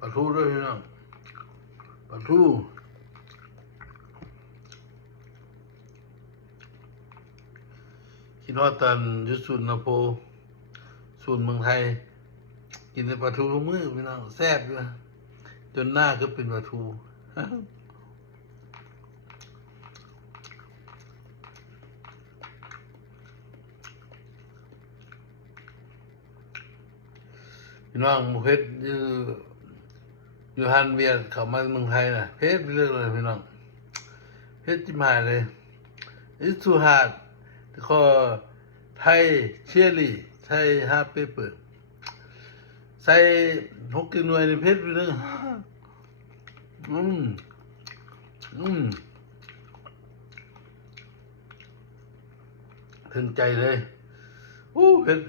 ปลาทูด้วยพี่น้องปลาทูคิดว่าตอนยุสุนโปศูนย์เมืองไทยกินแต่ปลาทูทุกมื้อพี่น้องแซ่บอยู่จนหน้าก็เป็นปลาทูพี่น้องเพชรอยู่ฮันเวียดเขามาเมืองไทยน่ะเพชรเรื่องเลยพี่น้องเพชรจิ้มหายเลยIt's too hard ก็ไทยเชอรี่ไทยฮาร์เปเปอร์ใส่6 หน่วยในเพชรไปเลยถึงใจเลยเพชร